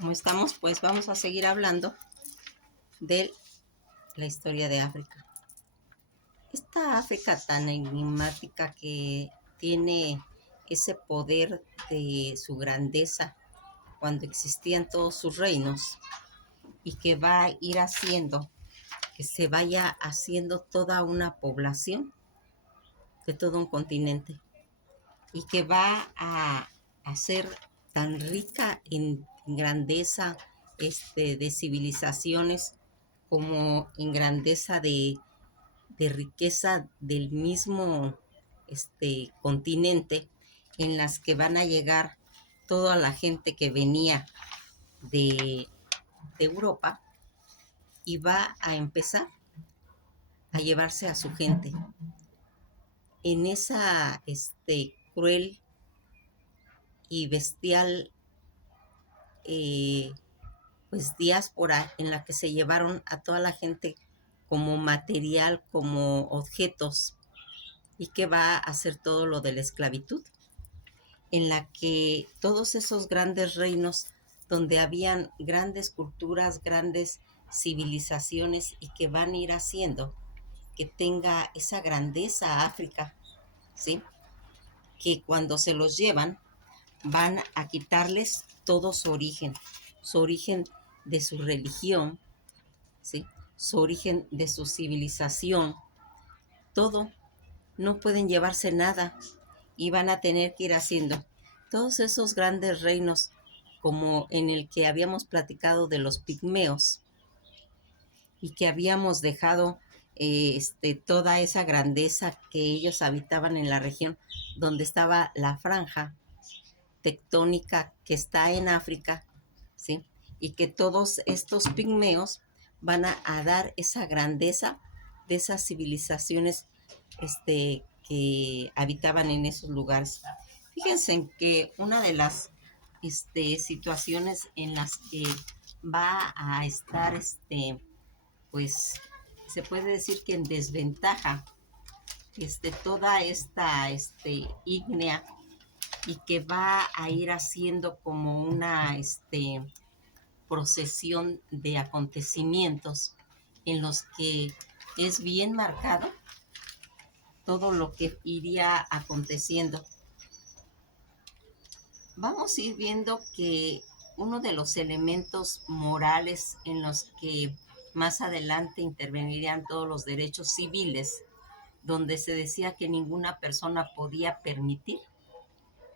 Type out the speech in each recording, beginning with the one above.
Como estamos, pues vamos a seguir hablando de la historia de África. Esta África tan enigmática que tiene ese poder de su grandeza cuando existían todos sus reinos y que va a ir haciendo que se vaya haciendo toda una población de todo un continente y que va a ser tan rica en grandeza de civilizaciones como en grandeza de riqueza del mismo continente, en las que van a llegar toda la gente que venía de Europa y va a empezar a llevarse a su gente en esa cruel y bestial eh, pues diáspora en la que se llevaron a toda la gente como material, como objetos, y que va a hacer todo lo de la esclavitud, en la que todos esos grandes reinos donde habían grandes culturas, grandes civilizaciones y que van a ir haciendo que tenga esa grandeza África, ¿sí? Que cuando se los llevan van a quitarles todo su origen de su religión, ¿sí? Su origen de su civilización, todo. No pueden llevarse nada y van a tener que ir haciendo todos esos grandes reinos, como en el que habíamos platicado de los pigmeos y que habíamos dejado toda esa grandeza que ellos habitaban en la región donde estaba la franja tectónica que está en África, ¿sí? Y que todos estos pigmeos van a dar esa grandeza de esas civilizaciones que habitaban en esos lugares. Fíjense en que una de las situaciones en las que va a estar, pues, se puede decir que en desventaja, toda esta ígnea y que va a ir haciendo como una procesión de acontecimientos en los que es bien marcado todo lo que iría aconteciendo. Vamos a ir viendo que uno de los elementos morales en los que más adelante intervenirían todos los derechos civiles, donde se decía que ninguna persona podía permitir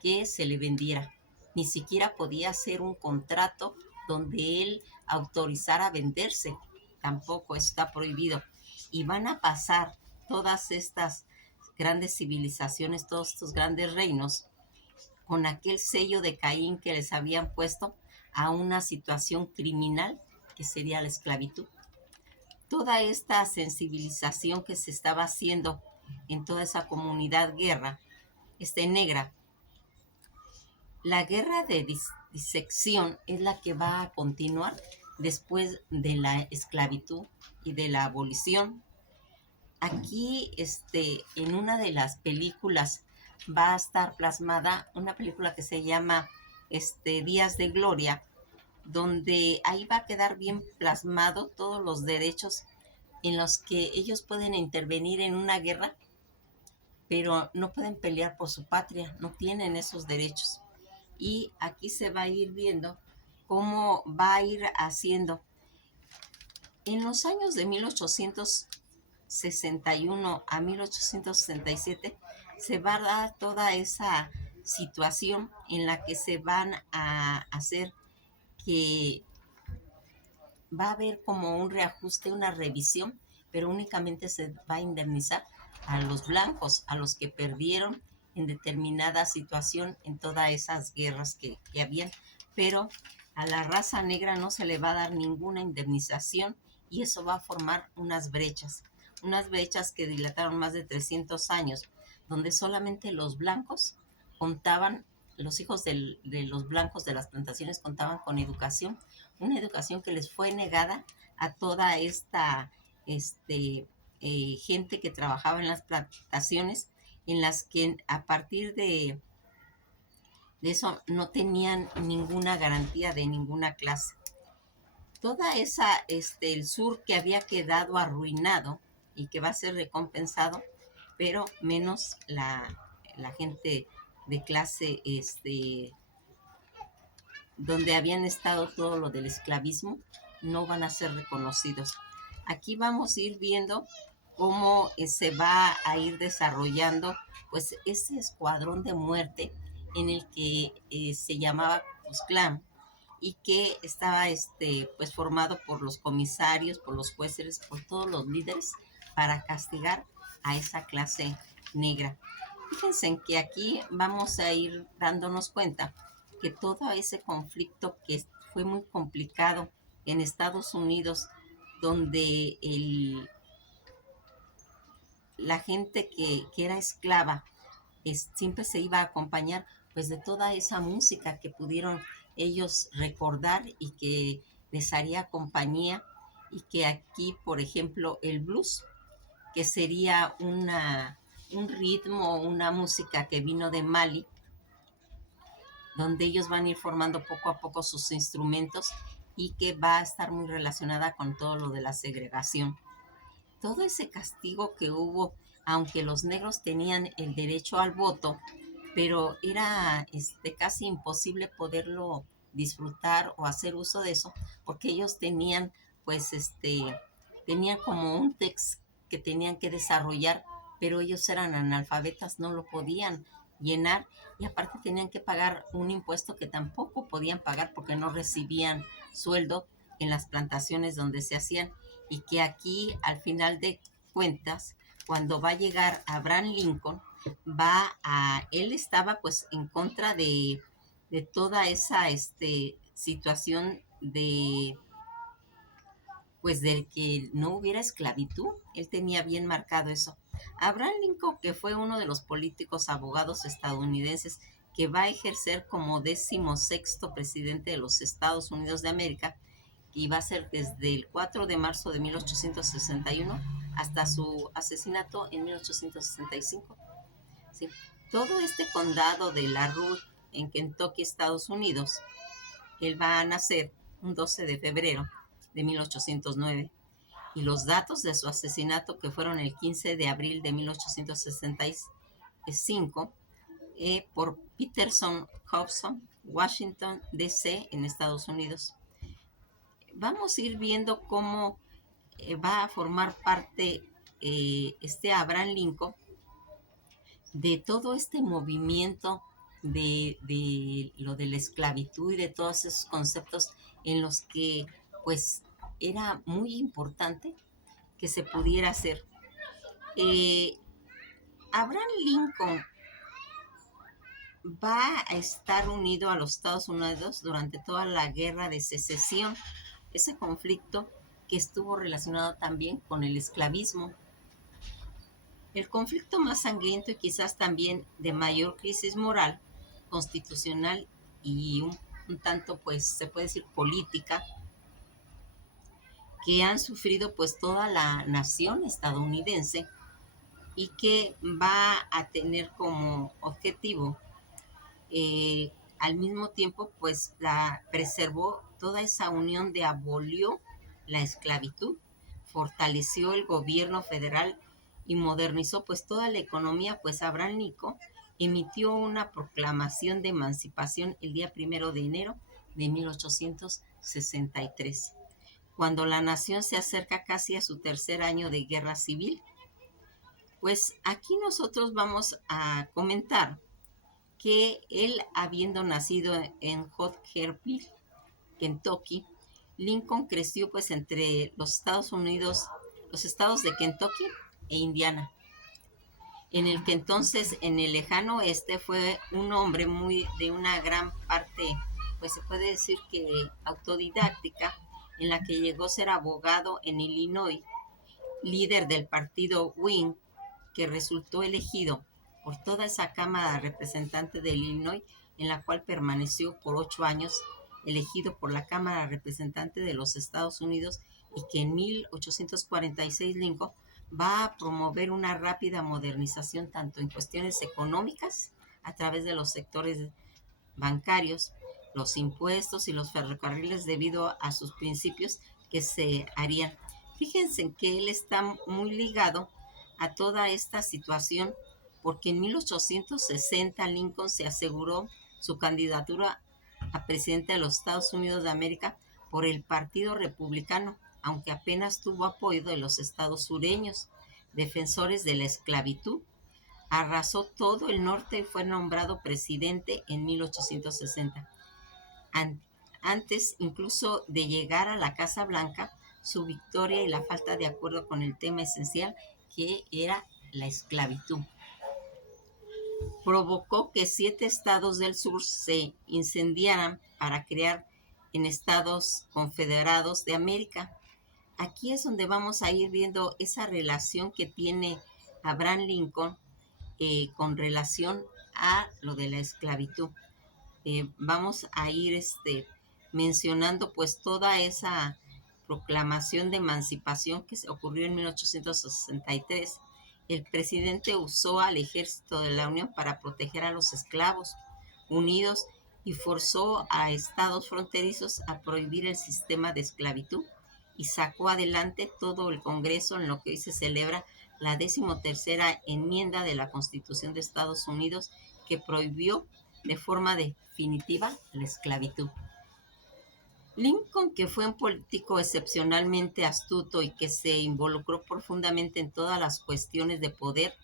que se le vendiera, ni siquiera podía hacer un contrato donde él autorizara venderse, tampoco está prohibido. Y van a pasar todas estas grandes civilizaciones, todos estos grandes reinos, con aquel sello de Caín que les habían puesto a una situación criminal que sería la esclavitud. Toda esta sensibilización que se estaba haciendo en toda esa comunidad negra, la guerra de disección es la que va a continuar después de la esclavitud y de la abolición. Aquí, en una de las películas va a estar plasmada una película que se llama Días de Gloria, donde ahí va a quedar bien plasmado todos los derechos en los que ellos pueden intervenir en una guerra, pero no pueden pelear por su patria, no tienen esos derechos. Y aquí se va a ir viendo cómo va a ir haciendo. En los años de 1861 a 1867 se va a dar toda esa situación en la que se van a hacer que va a haber como un reajuste, una revisión, pero únicamente se va a indemnizar a los blancos, a los que perdieron en determinada situación en todas esas guerras que habían, pero a la raza negra no se le va a dar ninguna indemnización y eso va a formar unas brechas que dilataron más de 300 años, donde solamente los blancos contaban, los hijos de los blancos de las plantaciones contaban con educación, una educación que les fue negada a toda esta gente que trabajaba en las plantaciones, en las que a partir De eso no tenían ninguna garantía de ninguna clase. Toda esa, el sur que había quedado arruinado y que va a ser recompensado, pero menos la gente de clase, donde habían estado todo lo del esclavismo, no van a ser reconocidos. Aquí vamos a ir viendo cómo se va a ir desarrollando pues ese escuadrón de muerte en el que se llamaba Cusclán y que estaba pues formado por los comisarios, por los jueces, por todos los líderes para castigar a esa clase negra. Fíjense en que aquí vamos a ir dándonos cuenta que todo ese conflicto que fue muy complicado en Estados Unidos, donde la gente que era esclava siempre se iba a acompañar pues de toda esa música que pudieron ellos recordar y que les haría compañía, y que aquí, por ejemplo, el blues, que sería un ritmo, una música que vino de Mali, donde ellos van a ir formando poco a poco sus instrumentos y que va a estar muy relacionada con todo lo de la segregación. Todo ese castigo que hubo, aunque los negros tenían el derecho al voto, pero era casi imposible poderlo disfrutar o hacer uso de eso, porque ellos tenían, pues, tenían como un texto que tenían que desarrollar, pero ellos eran analfabetas, no lo podían llenar, y aparte tenían que pagar un impuesto que tampoco podían pagar porque no recibían sueldo en las plantaciones donde se hacían, y que aquí, al final de cuentas, cuando va a llegar Abraham Lincoln, él estaba pues en contra de toda esa situación de pues de que no hubiera esclavitud. Él tenía bien marcado eso. Abraham Lincoln, que fue uno de los políticos abogados estadounidenses que va a ejercer como 16º presidente de los Estados Unidos de América, que iba a ser desde el 4 de marzo de 1861 hasta su asesinato en 1865. ¿Sí? Todo este condado de LaRue, en Kentucky, Estados Unidos, él va a nacer un 12 de febrero de 1809, y los datos de su asesinato, que fueron el 15 de abril de 1865, por Peterson Hobson, Washington, D.C., en Estados Unidos. Vamos a ir viendo cómo va a formar parte Abraham Lincoln de todo este movimiento de lo de la esclavitud y de todos esos conceptos en los que pues era muy importante que se pudiera hacer. Eh, Abraham Lincoln va a estar unido a los Estados Unidos durante toda la guerra de secesión, ese conflicto que estuvo relacionado también con el esclavismo. El conflicto más sangriento y quizás también de mayor crisis moral, constitucional y un tanto, pues, se puede decir política, que han sufrido pues toda la nación estadounidense, y que va a tener como objetivo, al mismo tiempo, pues preservó toda esa unión de abolió la esclavitud, fortaleció el gobierno federal y modernizó pues toda la economía. Pues Abraham Lincoln emitió una proclamación de emancipación el día 1 de enero de 1863, cuando la nación se acerca casi a su tercer año de guerra civil. Pues aquí nosotros vamos a comentar que él, habiendo nacido en Hot Herville, Kentucky, Lincoln creció pues entre los Estados Unidos, los estados de Kentucky e Indiana, en el que entonces en el lejano oeste fue un hombre muy de una gran parte, pues se puede decir que autodidáctica, en la que llegó a ser abogado en Illinois, líder del partido Whig, que resultó elegido por toda esa Cámara Representante de Illinois, en la cual permaneció por 8 años, elegido por la Cámara Representante de los Estados Unidos, y que en 1846 Lincoln va a promover una rápida modernización tanto en cuestiones económicas a través de los sectores bancarios, los impuestos y los ferrocarriles debido a sus principios que se harían. Fíjense que él está muy ligado a toda esta situación porque en 1860 Lincoln se aseguró su candidatura a presidente de los Estados Unidos de América por el Partido Republicano, aunque apenas tuvo apoyo de los estados sureños, defensores de la esclavitud. Arrasó todo el norte y fue nombrado presidente en 1860. Antes incluso de llegar a la Casa Blanca, su victoria y la falta de acuerdo con el tema esencial que era la esclavitud provocó que 7 estados del sur se incendiaran para crear en Estados Confederados de América. Aquí es donde vamos a ir viendo esa relación que tiene Abraham Lincoln con relación a lo de la esclavitud. Vamos a ir mencionando pues toda esa proclamación de emancipación que se ocurrió en 1863. El presidente usó al ejército de la Unión para proteger a los esclavos unidos y forzó a estados fronterizos a prohibir el sistema de esclavitud y sacó adelante todo el Congreso en lo que hoy se celebra la 13ª enmienda de la Constitución de Estados Unidos que prohibió de forma definitiva la esclavitud. Lincoln, que fue un político excepcionalmente astuto y que se involucró profundamente en todas las cuestiones de poder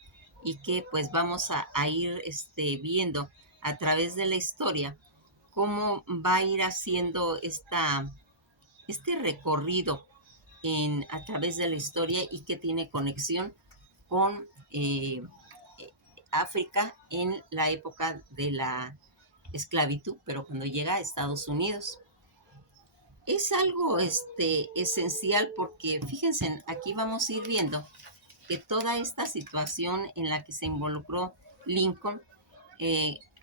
y que pues vamos a ir viendo a través de la historia cómo va a ir haciendo este recorrido a través de la historia y que tiene conexión con África en la época de la esclavitud, pero cuando llega a Estados Unidos. Es algo esencial porque fíjense, aquí vamos a ir viendo que toda esta situación en la que se involucró Lincoln,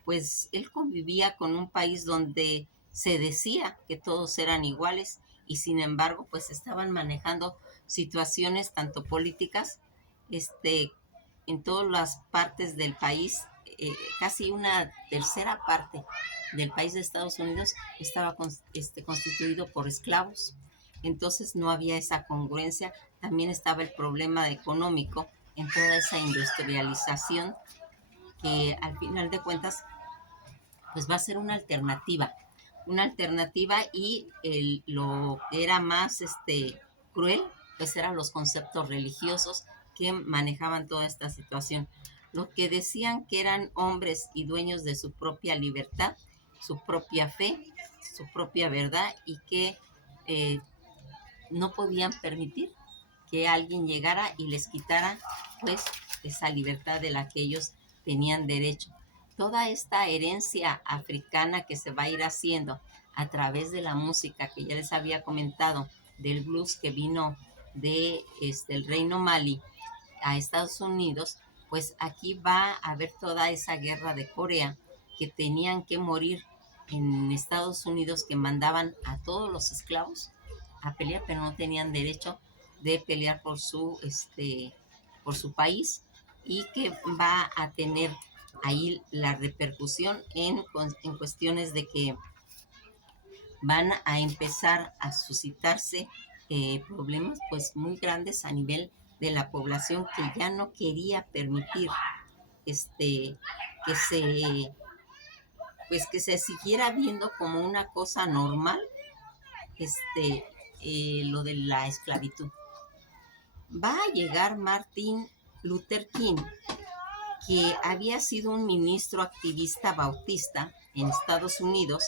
pues él convivía con un país donde se decía que todos eran iguales y sin embargo pues estaban manejando situaciones tanto políticas en todas las partes del país. Casi una tercera parte del país de Estados Unidos estaba constituido por esclavos. Entonces no había esa congruencia. También estaba el problema económico en toda esa industrialización que al final de cuentas pues va a ser una alternativa y lo que era más cruel pues eran los conceptos religiosos que manejaban toda esta situación. Los que decían que eran hombres y dueños de su propia libertad, su propia fe, su propia verdad y que no podían permitir que alguien llegara y les quitara pues esa libertad de la que ellos tenían derecho. Toda esta herencia africana que se va a ir haciendo a través de la música que ya les había comentado, del blues que vino de el reino Mali a Estados Unidos, pues aquí va a haber toda esa guerra de Corea que tenían que morir en Estados Unidos, que mandaban a todos los esclavos a pelear, pero no tenían derecho de pelear por su país y que va a tener ahí la repercusión en cuestiones de que van a empezar a suscitarse problemas pues muy grandes a nivel de la población que ya no quería permitir que se que se siguiera viendo como una cosa normal lo de la esclavitud. Va a llegar Martin Luther King, que había sido un ministro activista bautista en Estados Unidos,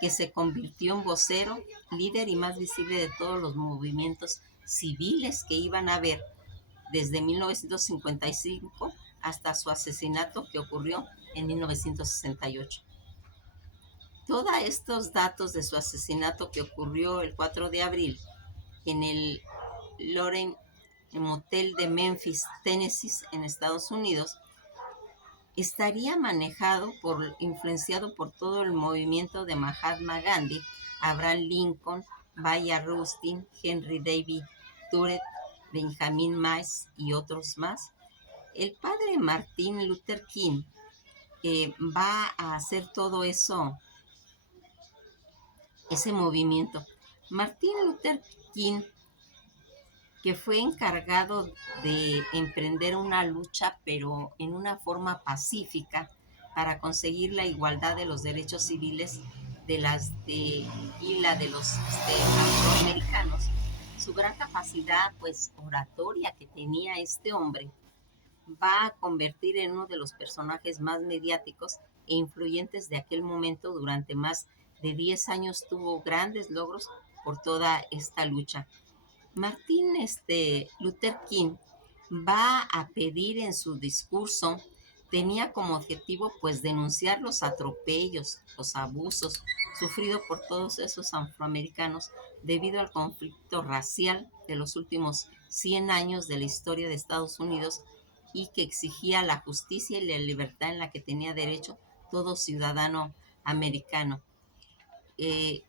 que se convirtió en vocero, líder y más visible de todos los movimientos civiles que iban a haber desde 1955 hasta su asesinato que ocurrió en 1968. Todos estos datos de su asesinato que ocurrió el 4 de abril en el Lorraine Motel de Memphis, Tennessee, en Estados Unidos, estaría influenciado por todo el movimiento de Mahatma Gandhi, Abraham Lincoln, Bayard Rustin, Henry David Thoreau, Benjamin Mays y otros más. El padre Martin Luther King va a hacer todo eso, ese movimiento. Martin Luther King, que fue encargado de emprender una lucha, pero en una forma pacífica, para conseguir la igualdad de los derechos civiles y la de los afroamericanos. Su gran capacidad, pues, oratoria que tenía este hombre, va a convertir en uno de los personajes más mediáticos e influyentes de aquel momento. Durante más de 10 años tuvo grandes logros por toda esta lucha. Martin Luther King va a pedir en su discurso, tenía como objetivo pues denunciar los atropellos, los abusos sufridos por todos esos afroamericanos debido al conflicto racial de los últimos 100 años de la historia de Estados Unidos, y que exigía la justicia y la libertad en la que tenía derecho todo ciudadano americano. Eh,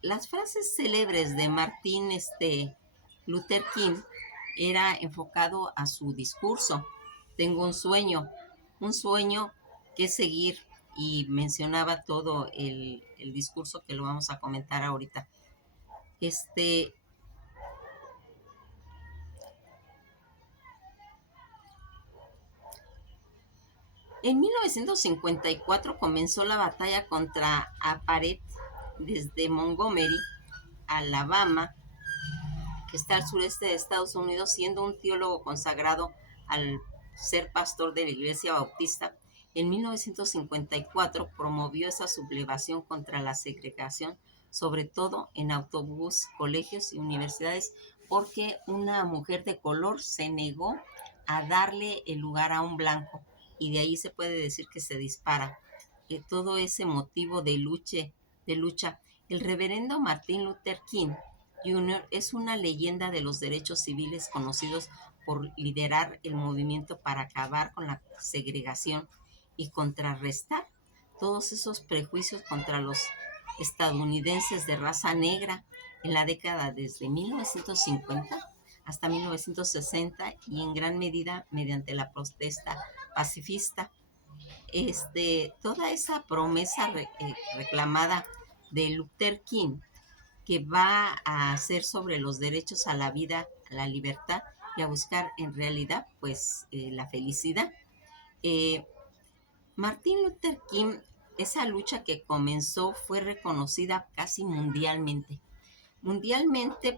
las frases célebres de Martin Luther King era enfocado a su discurso. Tengo un sueño que seguir, y mencionaba todo el discurso que lo vamos a comentar ahorita. En 1954 comenzó la batalla contra Apartheid desde Montgomery, Alabama, que está al sureste de Estados Unidos. Siendo un teólogo consagrado al ser pastor de la Iglesia Bautista, en 1954 promovió esa sublevación contra la segregación, sobre todo en autobús, colegios y universidades, porque una mujer de color se negó a darle el lugar a un blanco, y de ahí se puede decir que se dispara todo ese motivo de lucha. El reverendo Martin Luther King Jr. es una leyenda de los derechos civiles, conocidos por liderar el movimiento para acabar con la segregación y contrarrestar todos esos prejuicios contra los estadounidenses de raza negra en la década desde 1950 hasta 1960, y en gran medida mediante la protesta pacifista. Toda esa promesa reclamada de Luther King, que va a hacer sobre los derechos a la vida, a la libertad y a buscar en realidad pues la felicidad. Eh, Martin Luther King, esa lucha que comenzó fue reconocida casi mundialmente,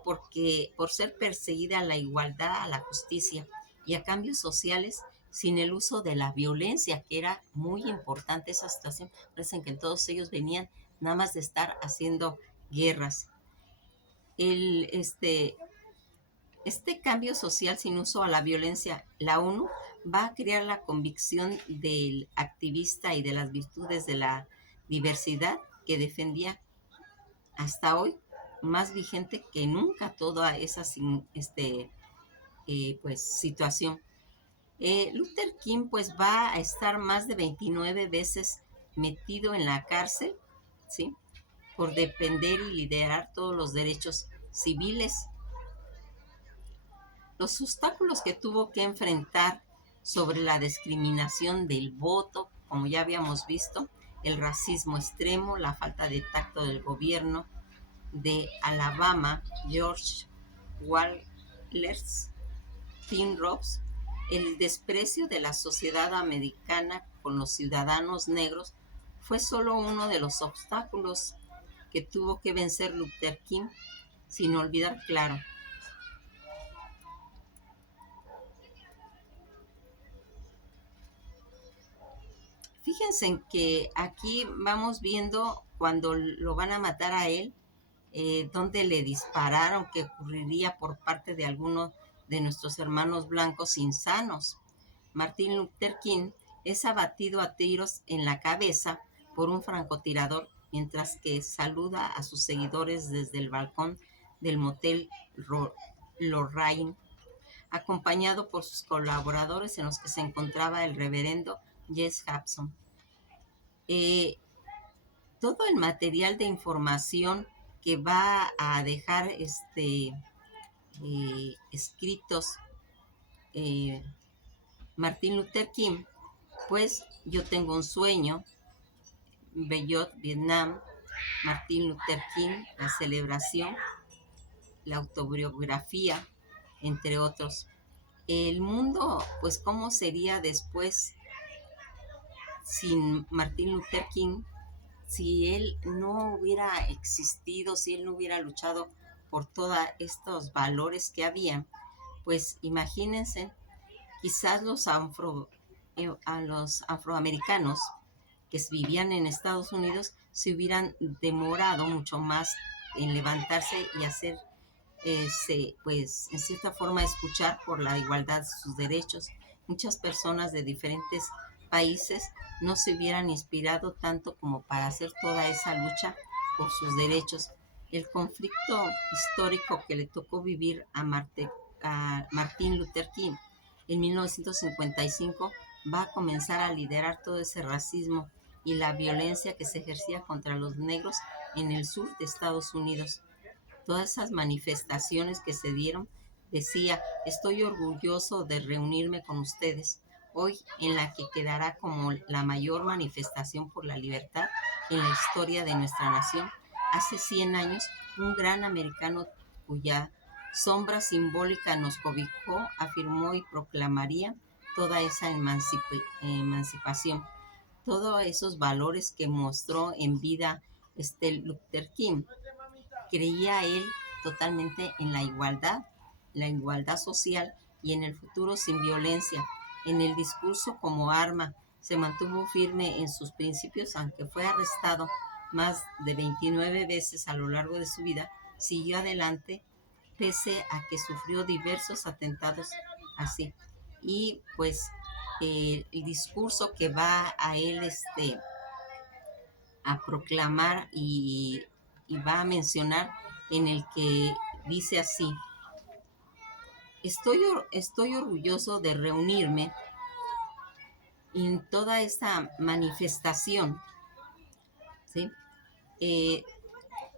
porque por ser perseguida a la igualdad, a la justicia y a cambios sociales sin el uso de la violencia, que era muy importante esa situación. Parecen que todos ellos venían nada más de estar haciendo guerras. El, este cambio social sin uso a la violencia, la ONU va a crear la convicción del activista y de las virtudes de la diversidad que defendía hasta hoy, más vigente que nunca toda esa pues, situación. Luther King pues va a estar más de 29 veces metido en la cárcel, ¿sí?, por defender y liderar todos los derechos civiles. Los obstáculos que tuvo que enfrentar sobre la discriminación del voto, como ya habíamos visto, el racismo extremo, la falta de tacto del gobierno de Alabama, George Wallace, Tim Robbs, el desprecio de la sociedad americana con los ciudadanos negros, fue solo uno de los obstáculos que tuvo que vencer Luther King, sin olvidar, claro, fíjense en que aquí vamos viendo cuando lo van a matar a él, donde le dispararon, que ocurriría por parte de algunos de nuestros hermanos blancos insanos. Martin Luther King es abatido a tiros en la cabeza por un francotirador mientras que saluda a sus seguidores desde el balcón del motel Lorraine, acompañado por sus colaboradores, en los que se encontraba el reverendo Jess Hudson. Todo el material de información que va a dejar escritos Martin Luther King Pues yo tengo un sueño, Bellot, Vietnam, Martin Luther King, la celebración, la autobiografía, entre otros. El mundo, pues, ¿cómo sería después sin Martin Luther King? Si él no hubiera existido, si él no hubiera luchado por todos estos valores que había, pues imagínense, quizás a los afroamericanos que vivían en Estados Unidos se hubieran demorado mucho más en levantarse y hacer, pues, en cierta forma, escuchar por la igualdad de sus derechos. Muchas personas de diferentes países no se hubieran inspirado tanto como para hacer toda esa lucha por sus derechos. El conflicto histórico que le tocó vivir a Martin Luther King en 1955 va a comenzar a liderar todo ese racismo y la violencia que se ejercía contra los negros en el sur de Estados Unidos. Todas esas manifestaciones que se dieron, decía, estoy orgulloso de reunirme con ustedes hoy en la que quedará como la mayor manifestación por la libertad en la historia de nuestra nación. Hace 100 años, un gran americano cuya sombra simbólica nos cobijó, afirmó y proclamaría toda esa emancipación, todos esos valores que mostró en vida Luther King. Creía él totalmente en la igualdad social y en el futuro sin violencia. En el discurso como arma se mantuvo firme en sus principios, aunque fue arrestado más de 29 veces a lo largo de su vida, siguió adelante pese a que sufrió diversos atentados así. Y pues el discurso que va a él a proclamar y va a mencionar, en el que dice así: estoy orgulloso de reunirme en toda esta manifestación, ¿sí? Eh,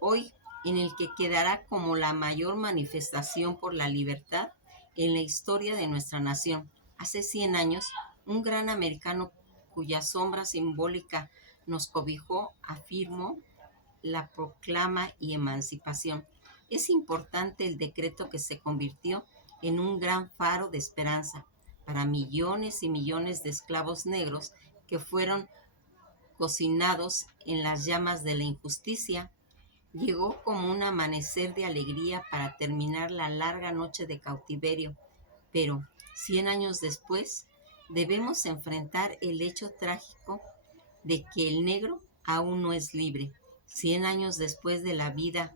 Hoy, en el que quedará como la mayor manifestación por la libertad en la historia de nuestra nación. Hace 100 años, un gran americano cuya sombra simbólica nos cobijó afirmó la proclama y emancipación. Es importante el decreto que se convirtió en un gran faro de esperanza para millones y millones de esclavos negros que fueron cocinados en las llamas de la injusticia. Llegó como un amanecer de alegría para terminar la larga noche de cautiverio, pero 100 años después debemos enfrentar el hecho trágico de que el negro aún no es libre. 100 años después de la vida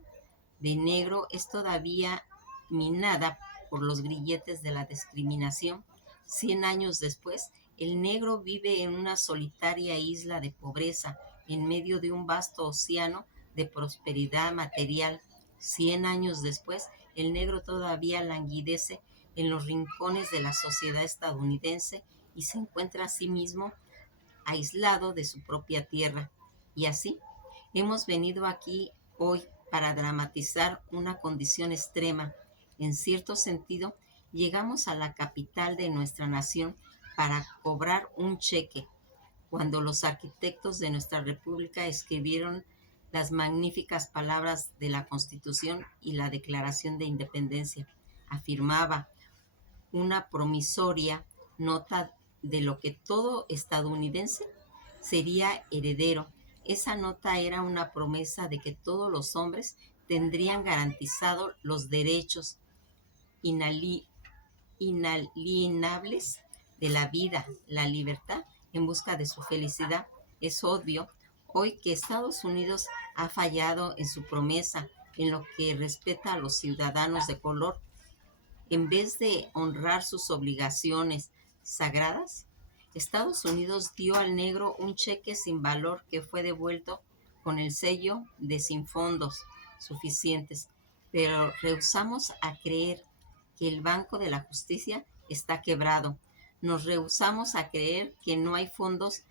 de negro es todavía minada por los grilletes de la discriminación. 100 años después, el negro vive en una solitaria isla de pobreza en medio de un vasto océano de prosperidad material. 100 años después, el negro todavía languidece en los rincones de la sociedad estadounidense y se encuentra a sí mismo aislado de su propia tierra. Y así, hemos venido aquí hoy para dramatizar una condición extrema. En cierto sentido, llegamos a la capital de nuestra nación para cobrar un cheque, cuando los arquitectos de nuestra república escribieron las magníficas palabras de la Constitución y la Declaración de Independencia. Afirmaba una promisoria nota de lo que todo estadounidense sería heredero. Esa nota era una promesa de que todos los hombres tendrían garantizados los derechos inalienables de la vida, la libertad en busca de su felicidad. Es obvio hoy que Estados Unidos ha fallado en su promesa en lo que respecta a los ciudadanos de color. En vez de honrar sus obligaciones sagradas, Estados Unidos dio al negro un cheque sin valor que fue devuelto con el sello de sin fondos suficientes, pero rehusamos a creer que el Banco de la Justicia está quebrado. Nos rehusamos a creer que no hay fondos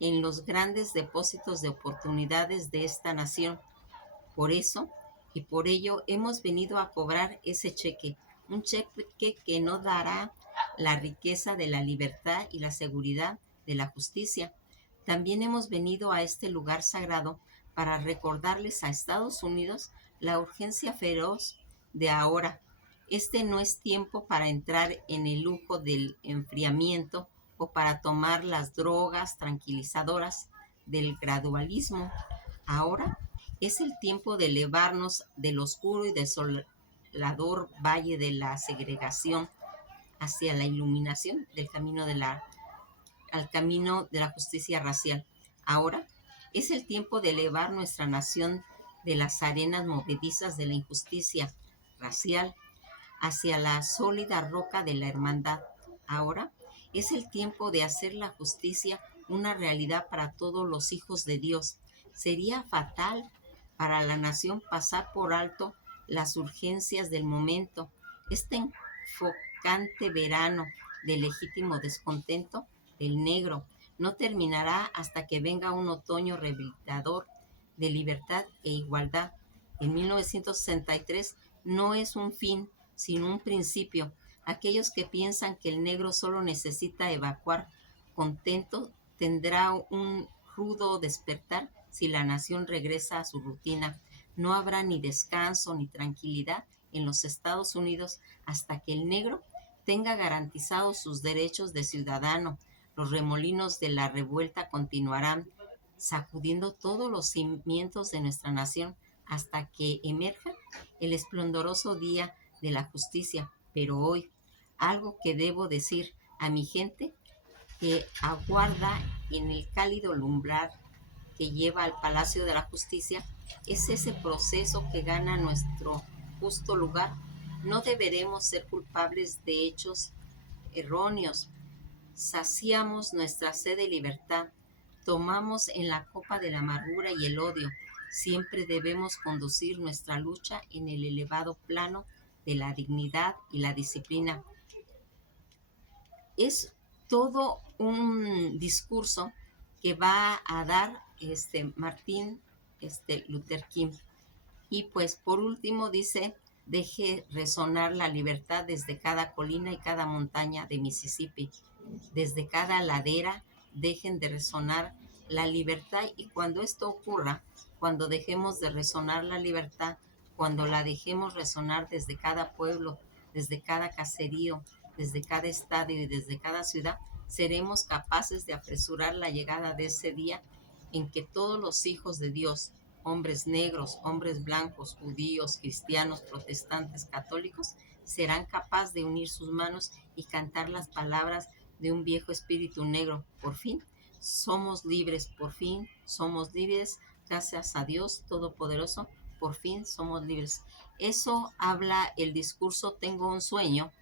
en los grandes depósitos de oportunidades de esta nación. Por eso y por ello hemos venido a cobrar ese cheque, un cheque que no dará la riqueza de la libertad y la seguridad de la justicia. También hemos venido a este lugar sagrado para recordarles a Estados Unidos la urgencia feroz de ahora. Este no es tiempo para entrar en el lujo del enfriamiento o para tomar las drogas tranquilizadoras del gradualismo. Ahora es el tiempo de elevarnos del oscuro y desolador valle de la segregación hacia la iluminación del camino al camino de la justicia racial. Ahora es el tiempo de elevar nuestra nación de las arenas movedizas de la injusticia racial hacia la sólida roca de la hermandad. Ahora es el tiempo de hacer la justicia una realidad para todos los hijos de Dios. Sería fatal para la nación pasar por alto las urgencias del momento. Este enfocante verano de legítimo descontento del negro no terminará hasta que venga un otoño rehabilitador de libertad e igualdad. En 1963 no es un fin, sino un principio. Aquellos que piensan que el negro solo necesita evacuar contento tendrá un rudo despertar si la nación regresa a su rutina. No habrá ni descanso ni tranquilidad en los Estados Unidos hasta que el negro tenga garantizados sus derechos de ciudadano. Los remolinos de la revuelta continuarán sacudiendo todos los cimientos de nuestra nación hasta que emerja el esplendoroso día de la justicia. Pero hoy, algo que debo decir a mi gente que aguarda en el cálido umbral que lleva al Palacio de la Justicia, es ese proceso que gana nuestro justo lugar. No deberemos ser culpables de hechos erróneos. Saciamos nuestra sed de libertad, tomamos en la copa de la amargura y el odio. Siempre debemos conducir nuestra lucha en el elevado plano de la dignidad y la disciplina. Es todo un discurso que va a dar Martin Luther King. Y pues por último dice: deje resonar la libertad desde cada colina y cada montaña de Mississippi, desde cada ladera dejen de resonar la libertad. Y cuando esto ocurra, cuando dejemos de resonar la libertad, cuando la dejemos resonar desde cada pueblo, desde cada caserío, desde cada estadio y desde cada ciudad, seremos capaces de apresurar la llegada de ese día en que todos los hijos de Dios, hombres negros, hombres blancos, judíos, cristianos, protestantes, católicos, serán capaces de unir sus manos y cantar las palabras de un viejo espíritu negro. Por fin somos libres, por fin somos libres, gracias a Dios Todopoderoso, por fin somos libres. Eso habla el discurso Tengo un sueño,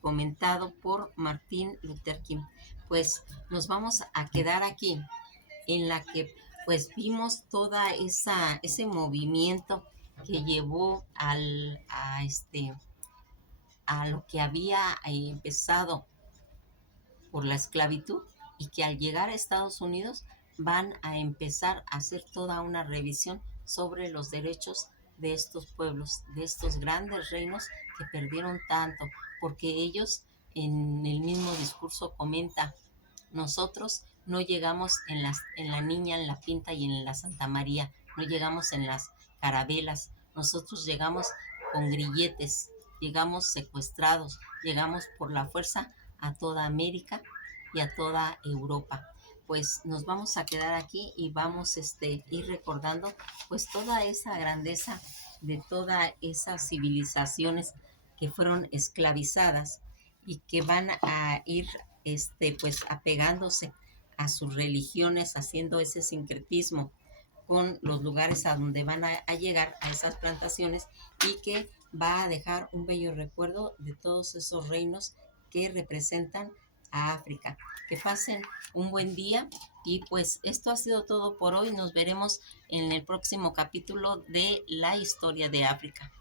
comentado por Martin Luther King. Pues nos vamos a quedar aquí, en la que pues vimos toda ese movimiento que llevó a lo que había empezado por la esclavitud, y que al llegar a Estados Unidos van a empezar a hacer toda una revisión sobre los derechos de estos pueblos, de estos grandes reinos que perdieron tanto, porque ellos en el mismo discurso comenta: nosotros no llegamos en la Niña, en la Pinta y en la Santa María, no llegamos en las carabelas, nosotros llegamos con grilletes, llegamos secuestrados, llegamos por la fuerza a toda América y a toda Europa. Pues nos vamos a quedar aquí y vamos ir recordando pues toda esa grandeza de todas esas civilizaciones que fueron esclavizadas y que van a ir pues apegándose a sus religiones, haciendo ese sincretismo con los lugares a donde van a llegar, a esas plantaciones, y que va a dejar un bello recuerdo de todos esos reinos que representan a África. Que pasen un buen día, y pues esto ha sido todo por hoy. Nos veremos en el próximo capítulo de la historia de África.